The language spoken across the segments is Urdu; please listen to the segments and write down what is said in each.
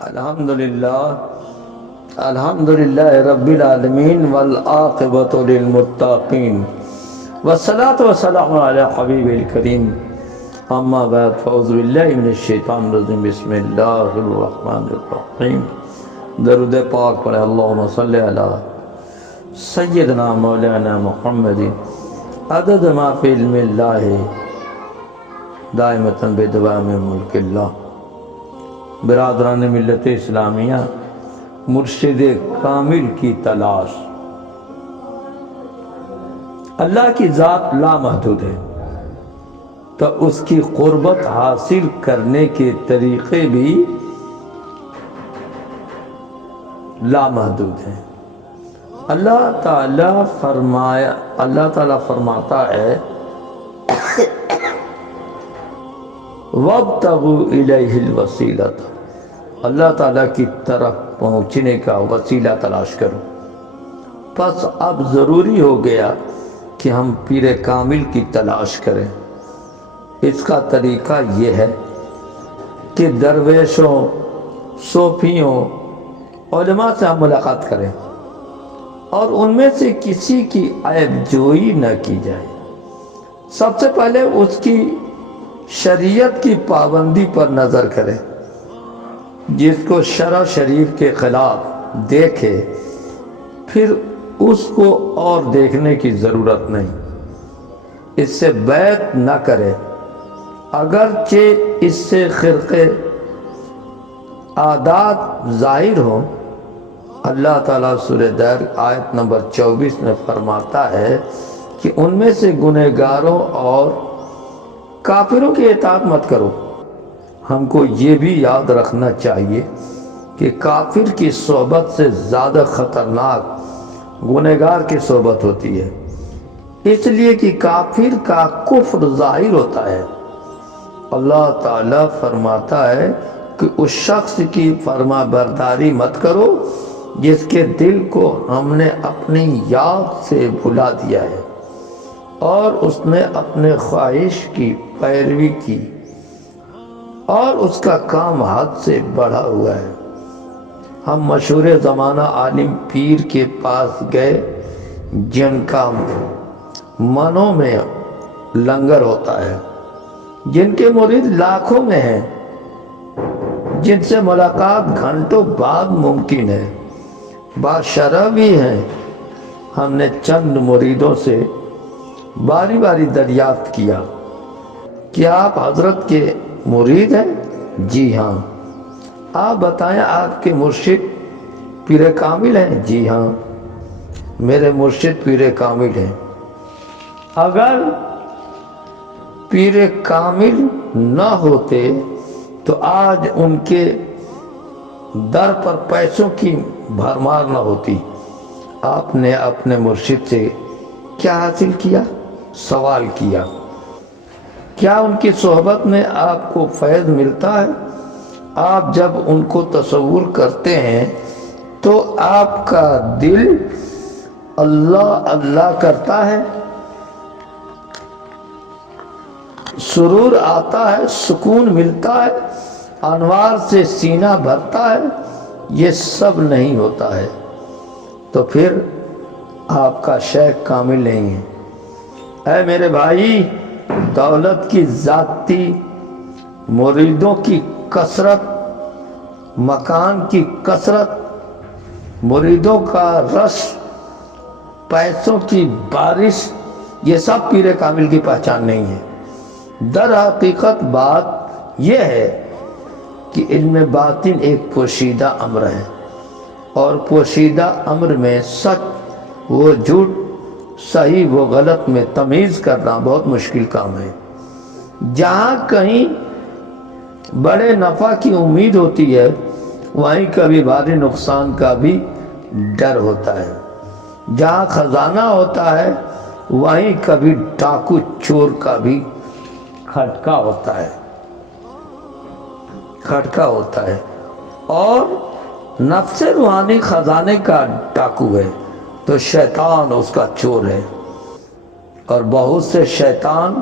الحمدللہ رب العالمین والعاقبۃ للمتقین والصلاة والسلام علی حبیب الکریم اما بعد فاعوذ باللہ من الشیطان الرجیم بسم اللہ الرحمن الرحیم درود پاک پڑھیں اللہم صلی علی سیدنا مولانا محمد عدد ما فی علم اللہ دائمتاً بدوام ملک اللہ۔ برادران ملت اسلامیہ، مرشد کامل کی تلاش۔ اللہ کی ذات لامحدود ہے تو اس کی قربت حاصل کرنے کے طریقے بھی لامحدود ہیں۔ اللہ تعالیٰ فرماتا ہے وَابْتَغُوا إِلَيْهِ الْوَسِيلَةَ، اللہ تعالیٰ کی طرف پہنچنے کا وسیلہ تلاش کرو۔ پس اب ضروری ہو گیا کہ ہم پیر کامل کی تلاش کریں۔ اس کا طریقہ یہ ہے کہ درویشوں، صوفیوں، علماء سے ہم ملاقات کریں اور ان میں سے کسی کی عیب جوئی نہ کی جائے۔ سب سے پہلے اس کی شریعت کی پابندی پر نظر کرے، جس کو شرع شریف کے خلاف دیکھے پھر اس کو اور دیکھنے کی ضرورت نہیں، اس سے بیعت نہ کرے اگرچہ اس سے خرقے عادات ظاہر ہوں۔ اللہ تعالیٰ سورہ دہر آیت نمبر 24 میں فرماتا ہے کہ ان میں سے گنہگاروں اور کافروں کی اطاعت مت کرو۔ ہم کو یہ بھی یاد رکھنا چاہیے کہ کافر کی صحبت سے زیادہ خطرناک گنہگار کی صحبت ہوتی ہے، اس لیے کہ کافر کا کفر ظاہر ہوتا ہے۔ اللہ تعالیٰ فرماتا ہے کہ اس شخص کی فرما برداری مت کرو جس کے دل کو ہم نے اپنی یاد سے بھلا دیا ہے اور اس نے اپنے خواہش کی پیروی کی اور اس کا کام حد سے بڑھا ہوا ہے۔ ہم مشہور زمانہ عالم پیر کے پاس گئے جن کا منوں میں لنگر ہوتا ہے، جن کے مرید لاکھوں میں ہیں، جن سے ملاقات گھنٹوں بعد ممکن ہے، باشرع بھی ہیں۔ ہم نے چند مریدوں سے باری باری دریافت کیا کہ آپ حضرت کے مرید ہیں؟ جی ہاں۔ آپ بتائیں آپ کے مرشد پیر کامل ہیں؟ جی ہاں، میرے مرشد پیر کامل ہیں۔ اگر پیر کامل نہ ہوتے تو آج ان کے در پر پیسوں کی بھرمار نہ ہوتی۔ آپ نے اپنے مرشد سے کیا حاصل کیا؟ سوال کیا۔ کیا ان کی صحبت میں آپ کو فیض ملتا ہے؟ آپ جب ان کو تصور کرتے ہیں تو آپ کا دل اللہ اللہ کرتا ہے، سرور آتا ہے، سکون ملتا ہے، انوار سے سینہ بھرتا ہے۔ یہ سب نہیں ہوتا ہے تو پھر آپ کا شیخ کامل نہیں ہے۔ اے میرے بھائی، دولت کی ذاتی، مریدوں کی کثرت، مکان کی کثرت، مریدوں کا رش، پیسوں کی بارش، یہ سب پیر کامل کی پہچان نہیں ہے۔ در حقیقت بات یہ ہے کہ علم باطن ایک پوشیدہ امر ہے، اور پوشیدہ امر میں سچ و جھوٹ، صحیح و غلط میں تمیز کرنا بہت مشکل کام ہے۔ جہاں کہیں بڑے نفع کی امید ہوتی ہے وہیں کبھی بھاری نقصان کا بھی ڈر ہوتا ہے۔ جہاں خزانہ ہوتا ہے وہیں کبھی ڈاکو چور کا بھی کھٹکا ہوتا ہے اور نفس روحانی خزانے کا ڈاکو ہے تو شیطان اس کا چور ہے۔ اور بہت سے شیطان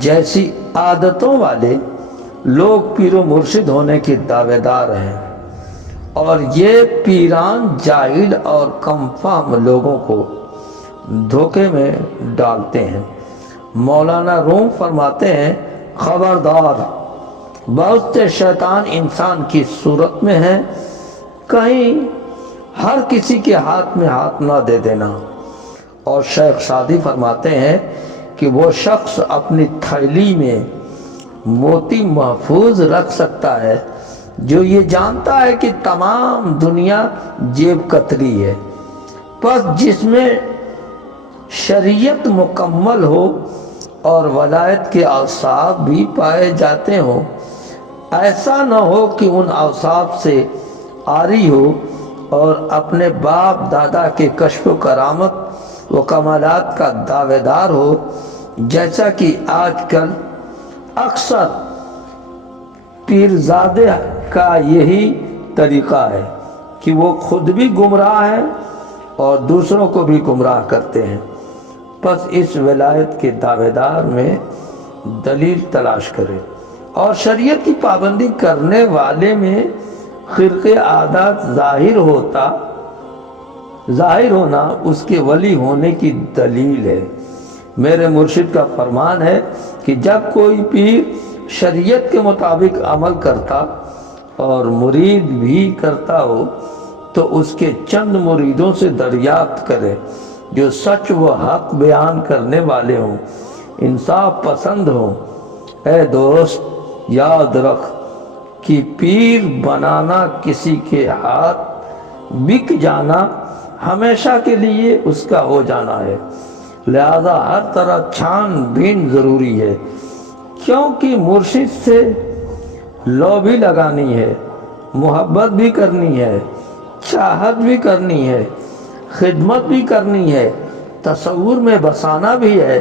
جیسی عادتوں والے لوگ پیر و مرشد ہونے کے دعوے دار ہیں، اور یہ پیران جاہل اور کم فہم لوگوں کو دھوکے میں ڈالتے ہیں۔ مولانا روم فرماتے ہیں، خبردار، بہت سے شیطان انسان کی صورت میں ہیں، کہیں ہر کسی کے ہاتھ میں ہاتھ نہ دے دینا۔ اور شیخ شادی فرماتے ہیں کہ وہ شخص اپنی تھیلی میں موتی محفوظ رکھ سکتا ہے جو یہ جانتا ہے کہ تمام دنیا جیب کتری ہے، پس جس میں شریعت مکمل ہو اور ولایت کے اوصاف بھی پائے جاتے ہوں، ایسا نہ ہو کہ ان اوصاف سے عاری ہو اور اپنے باپ دادا کے کشف و کرامت و کمالات کا دعوے دار ہو، جیسا کہ آج کل اکثر پیرزادے کا یہی طریقہ ہے کہ وہ خود بھی گمراہ ہیں اور دوسروں کو بھی گمراہ کرتے ہیں۔ پس اس ولایت کے دعوے دار میں دلیل تلاش کرے، اور شریعت کی پابندی کرنے والے میں خرقِ عادات ظاہر ہونا اس کے ولی ہونے کی دلیل ہے۔ میرے مرشد کا فرمان ہے کہ جب کوئی پیر شریعت کے مطابق عمل کرتا اور مرید بھی کرتا ہو تو اس کے چند مریدوں سے دریافت کرے جو سچ و حق بیان کرنے والے ہوں، انصاف پسند ہوں۔ اے دوست، یاد رکھ کہ پیر بنانا کسی کے ہاتھ بک جانا ہمیشہ کے لیے اس کا ہو جانا ہے، لہذا ہر طرح چھان بین ضروری ہے، کیونکہ مرشد سے لو بھی لگانی ہے، محبت بھی کرنی ہے، چاہت بھی کرنی ہے، خدمت بھی کرنی ہے، تصور میں بسانا بھی ہے،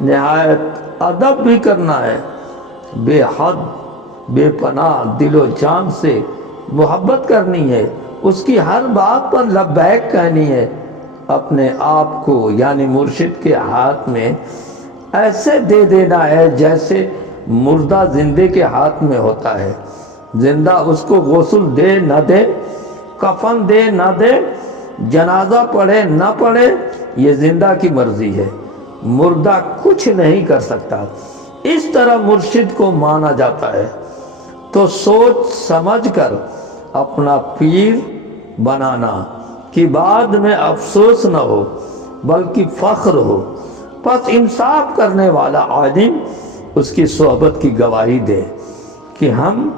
نہایت ادب بھی کرنا ہے، بے حد بے پناہ دل و جان سے محبت کرنی ہے، اس کی ہر بات پر لبیک کہنی ہے، اپنے آپ کو یعنی مرشد کے ہاتھ میں ایسے دے دینا ہے جیسے مردہ زندے کے ہاتھ میں ہوتا ہے۔ زندہ اس کو غسل دے نہ دے، کفن دے نہ دے، جنازہ پڑھے نہ پڑھے، یہ زندہ کی مرضی ہے، مردہ کچھ نہیں کر سکتا۔ اس طرح مرشد کو مانا جاتا ہے، تو سوچ سمجھ کر اپنا پیر بنانا کہ بعد میں افسوس نہ ہو بلکہ فخر ہو۔ پس انصاف کرنے والا عالم اس کی صحبت کی گواہی دے کہ ہم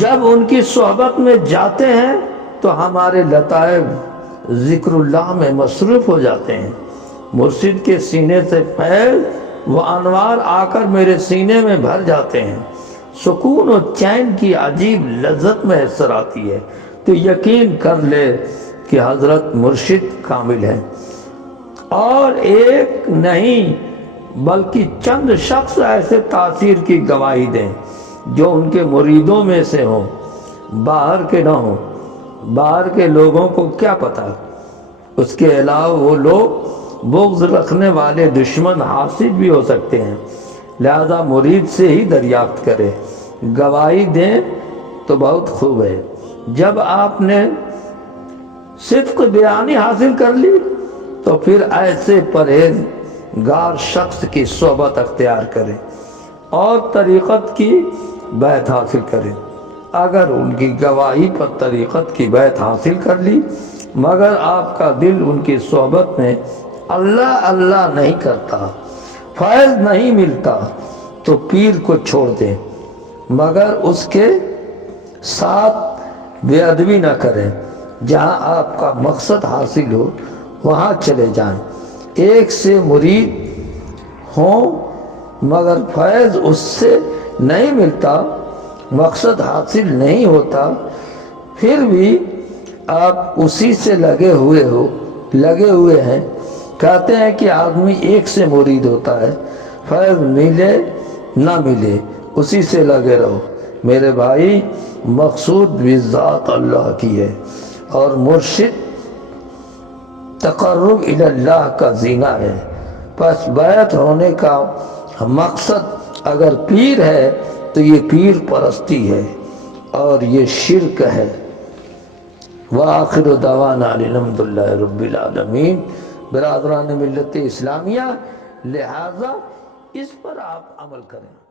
جب ان کی صحبت میں جاتے ہیں تو ہمارے لطائف ذکر اللہ میں مصروف ہو جاتے ہیں، مرشد کے سینے سے فیض و انوار آ کر میرے سینے میں بھر جاتے ہیں، سکون و چین کی عجیب لذت میسر آتی ہے، تو یقین کر لے کہ حضرت مرشد کامل ہے۔ اور ایک نہیں بلکہ چند شخص ایسے تاثیر کی گواہی دیں جو ان کے مریدوں میں سے ہوں، باہر کے نہ ہوں۔ باہر کے لوگوں کو کیا پتا، اس کے علاوہ وہ لوگ بغض رکھنے والے دشمن حاسد بھی ہو سکتے ہیں، لہذا مرید سے ہی دریافت کرے، گواہی دیں تو بہت خوب ہے۔ جب آپ نے صدق بیانی حاصل کر لی تو پھر ایسے پرہیزگار شخص کی صحبت اختیار کریں اور طریقت کی بیعت حاصل کریں۔ اگر ان کی گواہی پر طریقت کی بیعت حاصل کر لی مگر آپ کا دل ان کی صحبت میں اللہ اللہ نہیں کرتا، فیض نہیں ملتا، تو پیر کو چھوڑ دیں، مگر اس کے ساتھ بے ادبی نہ کریں۔ جہاں آپ کا مقصد حاصل ہو وہاں چلے جائیں۔ ایک سے مرید ہوں مگر فیض اس سے نہیں ملتا، مقصد حاصل نہیں ہوتا، پھر بھی آپ اسی سے لگے ہوئے ہیں۔ کہتے ہیں کہ آدمی ایک سے مرید ہوتا ہے، فیض ملے نہ ملے اسی سے لگے رہو۔ میرے بھائی، مقصود بھی ذات اللہ کی ہے، اور مرشد تقرب الی اللہ کا زینہ ہے۔ پس بیعت ہونے کا مقصد اگر پیر ہے تو یہ پیر پرستی ہے اور یہ شرک ہے۔ وآخر دعوانا الحمدللہ رب العالمین۔ برادران ملت اسلامیہ، لہذا اس پر آپ عمل کریں۔